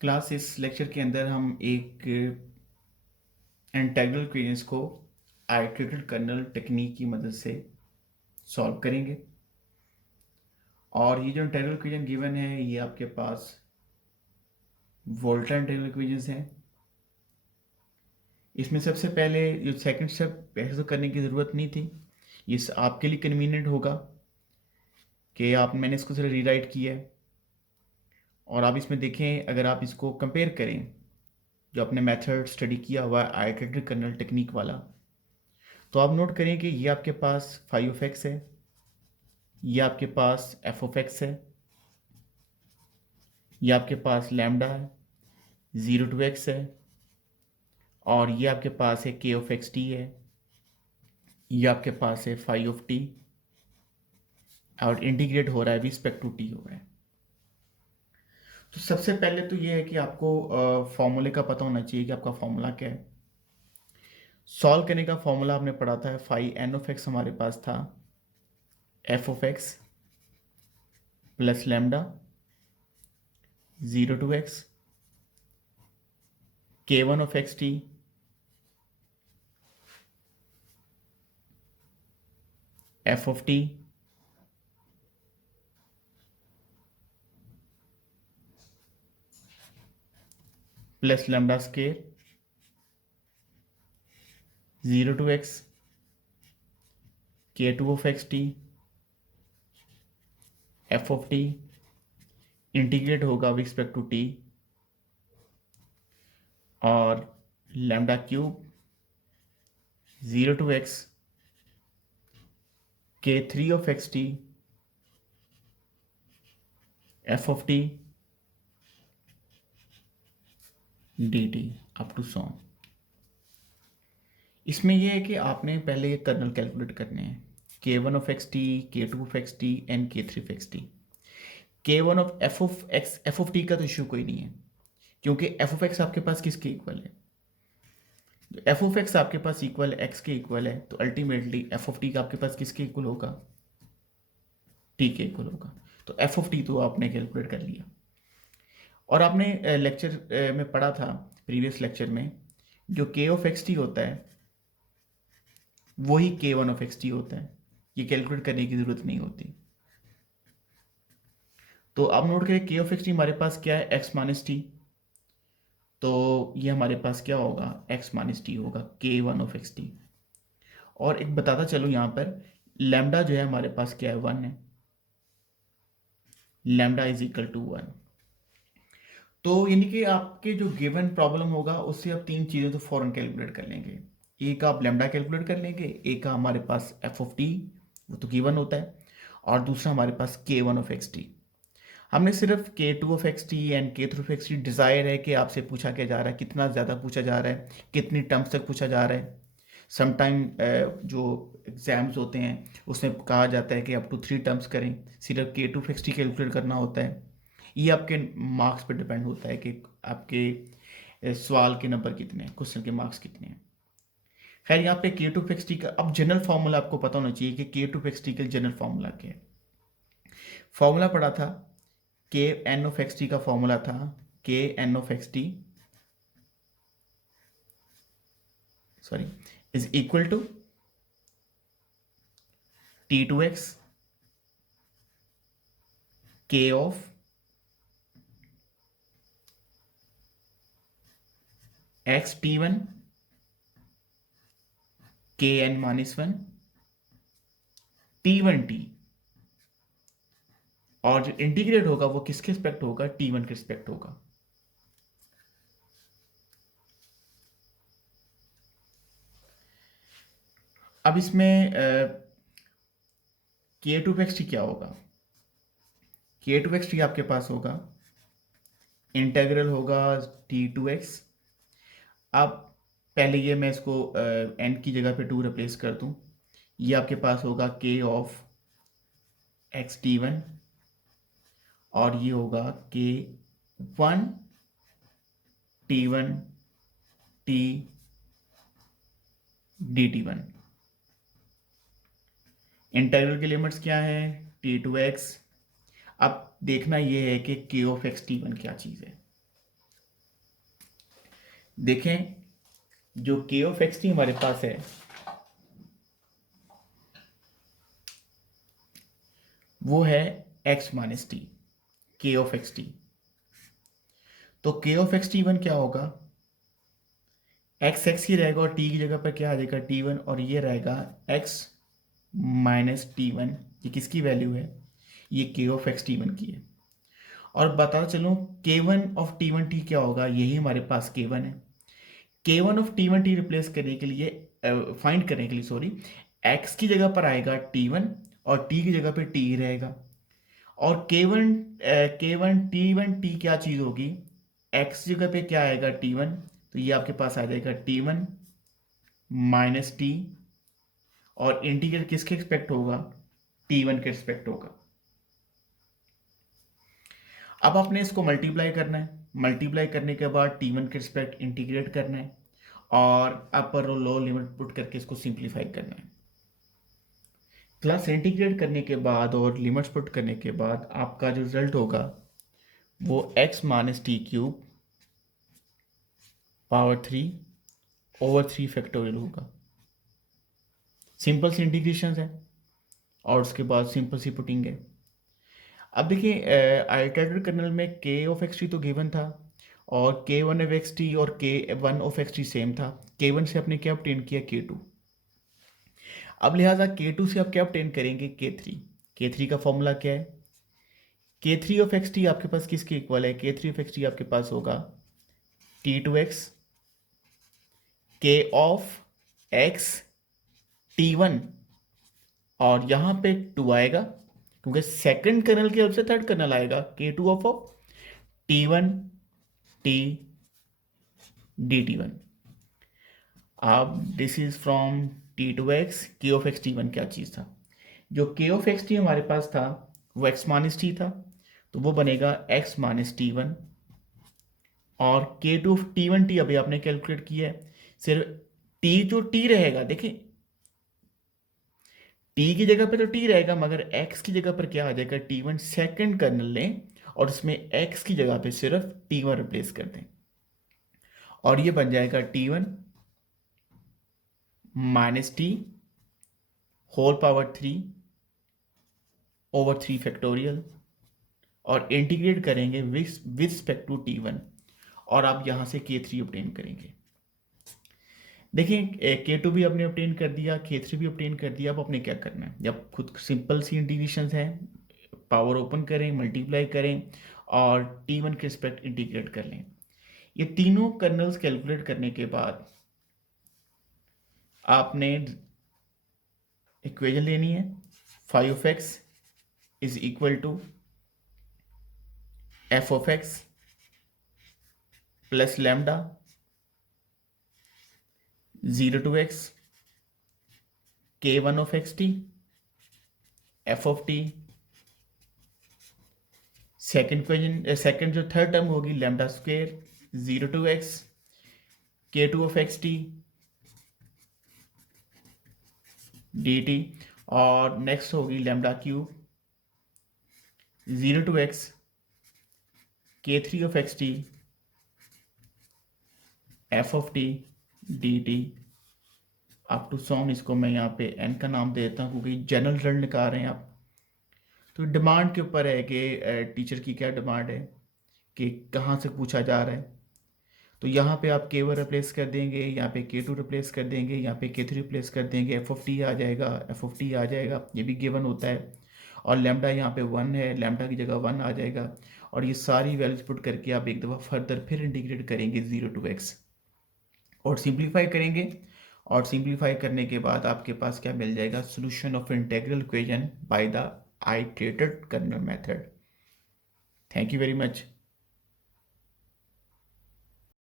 Class इस lecture के अंदर हम एक इंटीग्रल इक्वेशंस को आइटरेटेड कर्नल टेक्निक की मदद से सॉल्व करेंगे। और ये जो इंटीग्रल इक्वेशन गिवन है ये आपके पास वोल्टा इंटीग्रल इक्वेशंस हैं। इसमें सबसे पहले जो सेकंड स्टेप ऐसे तो करने की ज़रूरत नहीं थी, ये आपके लिए कन्वीनियंट होगा कि मैंने इसको सिर्फ रीराइट किया है। और आप इसमें देखें, अगर आप इसको कंपेयर करें जो आपने मेथड स्टडी किया हुआ है आइटरेटेड कर्नल टेक्निक वाला, तो आप नोट करें कि ये आपके पास फाइव ऑफ एक्स है, ये आपके पास एफ ऑफ एक्स है, ये आपके पास लैम्डा है, 0 to x है, और ये आपके पास है के ऑफ एक्स टी है, ये आपके पास है फाइव ऑफ टी, और इंटीग्रेट हो रहा है रिस्पेक्ट टू टी हो रहा है। तो सबसे पहले तो ये है कि आपको फॉर्मूले का पता होना चाहिए कि आपका फॉर्मूला क्या है। सॉल्व करने का फॉर्मूला आपने पढ़ा था, फाइव एन ऑफ एक्स हमारे पास था F of x plus lambda 0 to x k1 of xt f of t plus lambda square 0 to x k2 of xt f of t integrate होगा with respect to T, और lambda cube 0 to x k3 of xt f of t dt up to सॉन। इसमें यह है कि आपने पहले ये कर्नल कैलकुलेट करने हैं, k1 of xt, k2 of xt and k3 of xt। k1 of F of T का तो इशू कोई नहीं है, क्योंकि एफ ऑफ एक्स आपके पास किसके इक्वल है, एफ ऑफ एक्स आपके पास इक्वल एक्स के इक्वल है, तो अल्टीमेटली एफ ऑफ टी का आपके पास किसके इक्वल होगा, टी के इक्वल होगा। तो एफ ऑफ टी तो आपने कैलकुलेट कर लिया। और आपने लेक्चर में पढ़ा था, प्रीवियस लेक्चर में, जो के ऑफ एक्स टी होता है वही के वन ऑफ एक्स टी होता है, ये कैलकुलेट करने की जरूरत नहीं होती। तो आप नोट करें के ऑफ एक्स टी हमारे पास क्या है, एक्स माइनस टी, तो ये हमारे पास क्या होगा, एक्स माइनस टी होगा k1 ऑफ एक्स टी। और एक बताता चलो यहाँ पर, लैम्डा जो है हमारे पास क्या है, 1 है, लैम्डा इज इक्वल टू 1। तो यानी कि आपके जो गिवन प्रॉब्लम होगा उससे आप तीन चीज़ें तो फौरन कैलकुलेट कर लेंगे। एक आप लैम्डा कैलकुलेट कर लेंगे, एक हमारे पास एफ ऑफ टी, वो तो गिवन होता है, और दूसरा हमारे पास k1 ऑफ एक्स टी। हमने सिर्फ k2 of x T and k3 of x T, desire है कि आपसे पूछा क्या जा रहा है, कितना ज़्यादा पूछा जा रहा है, कितनी टर्म्स तक पूछा जा रहा है। समटाइम जो एग्ज़ाम्स होते हैं उसमें कहा जाता है कि अप टू 3 टर्म्स करें, सिर्फ k2 of x T calculate करना होता है। ये आपके मार्क्स पे डिपेंड होता है कि आपके सवाल के नंबर कितने हैं, क्वेश्चन के मार्क्स कितने हैं। खैर यहाँ पे k2 ऑफ एक्स टी का अब जनरल फार्मूला आपको पता होना चाहिए कि k2 ऑफ एक्स टी का जनरल फार्मूला क्या है। फार्मूला पढ़ा था, K N of x T का फॉर्मूला था K N of x T sorry is equal to T two x K of x T one K N minus 1 T one T, और जो integrate होगा वो किसके respect होगा, T one के respect होगा। अब इसमें के टू एक्स टी क्या होगा, के टू एक्स टी आपके पास होगा इंटेग्रल होगा टी टू एक्स। अब पहले ये मैं इसको एन की जगह पे 2 रिप्लेस कर दूं, ये आपके पास होगा के ऑफ एक्स टी वन, और ये होगा के 1 T one T d T one. Integral की लिमिट्स क्या है, t2x। अब देखना ये है कि k of x T one क्या चीज़ है। देखें जो के ऑफ एक्स टी हमारे पास है वो है एक्स माइनस टी, के ऑफ एक्स टी। तो के ऑफ एक्स टी वन क्या होगा, एक्स एक्स ही रहेगा और टी की जगह पर क्या आ जाएगा टी वन, और ये रहेगा एक्स माइनस टी वन। ये किसकी वैल्यू है, ये के ऑफ एक्स टी वन की है। और बता चलो के one of T one T क्या होगा, यही हमारे पास के वन है। के one of T one T replace करने के लिए, फाइंड करने के लिए सॉरी, एक्स की जगह पर आएगा टी वन और टी की जगह पर टी ही रहेगा। और के वन टी क्या चीज़ होगी, एक्स जगह पे क्या आएगा टी वन, तो ये आपके पास आ जाएगा टी वन माइनस टी, और इंटीग्रेट किसके एक्सपेक्ट होगा, टी वन के एक्सपेक्ट होगा। अब आपने इसको मल्टीप्लाई करना है, मल्टीप्लाई करने के बाद टी वन के रिस्पेक्ट इंटीग्रेट करना है, और अपर और लोअर लिमिट पुट करके इसको सिंप्लीफाई करना है। क्लास इंटीग्रेट करने के बाद और लिमिट्स पुट करने के बाद आपका जो रिजल्ट होगा वो x minus T cube power 3 over 3 factorial होगा। सिंपल सी इंटीग्रेशन है और उसके बाद सिंपल सी पुटिंग है। अब देखिए आइटरेटेड कर्नल में के ऑफ एक्स टी तो गिवन था, और के वन ऑफ एक्स टी और के one of x T same था। के वन से आपने क्या ऑब्टेन किया, के टू। अब लिहाजा के टू से आप क्या ऑब्टेन करेंगे, के थ्री। के थ्री का फॉर्मूला क्या है, के थ्री ऑफ एक्स टी आपके पास किसके इक्वल है, के थ्री ऑफ एक्स टी आपके पास होगा T two x K of x T one, और यहां पे टू आएगा क्योंकि सेकंड कर्नल की हेल्प से थर्ड कर्नल आएगा, K two of T one T d T one. अब this is from T two x, K of x T one क्या चीज़ था, जो के ऑफ एक्स टी हमारे पास था वो एक्स माइनस टी था, तो वो बनेगा एक्स माइनस टी वन, और के two of T one T अभी आपने कैलकुलेट किया है, सिर्फ टी जो टी रहेगा, देखिए टी की जगह पे तो टी रहेगा मगर एक्स की जगह पर क्या आ जाएगा, टी वन। सेकेंड कर्नल लें और इसमें एक्स की जगह पे सिर्फ टी वन रिप्लेस कर दें, और ये बन जाएगा T one minus T whole power 3 over 3 factorial, और इंटीग्रेट करेंगे with respect to T one, और आप यहां से के थ्री ऑब्टेन करेंगे। देखिए के टू भी आपने ऑब्टेन कर दिया, के थ्री भी ऑब्टेन कर दिया। अब आपने क्या करना है, जब खुद सिंपल सी इंटीग्रेशन है, पावर ओपन करें, मल्टीप्लाई करें और टी वन के रिस्पेक्ट इंटीग्रेट कर लें। ये तीनों कर्नल्स कैलकुलेट करने के बाद आपने इक्वेशन लेनी है, five of x is equal to f of x plus lambda 0 to x k1 of xt f of t। Second question, second जो थर्ड टर्म होगी lambda square 0 to x k2 of xt dt, और next होगी lambda cube 0 to x k3 of xt f of t dt up to सॉन। इसको मैं यहाँ पे N का नाम दे देता हूँ क्योंकि जनरल रिजल्ट निकाल रहे हैं आप, तो डिमांड के ऊपर है कि टीचर की क्या डिमांड है कि कहाँ से पूछा जा रहा है। तो यहाँ पे आप के वन रिप्लेस कर देंगे, यहाँ पे के टू रिप्लेस कर देंगे, यहाँ पे के थ्री रिप्लेस कर देंगे, एफ ऑफ टी आ जाएगा, एफ ऑफ टी आ जाएगा, ये भी गिवन होता है। और लैम्डा यहाँ पे 1 है, लैम्डा की जगह 1 आ जाएगा, और ये सारी वैल्यूज पुट करके आप एक दफ़ा फर्दर फिर इंटीग्रेट करेंगे 0 to x और सिंप्लीफाई करेंगे, और सिंप्लीफाई करने के बाद आपके पास क्या मिल जाएगा, solution of integral equation by the iterated kernel method. Thank you very much.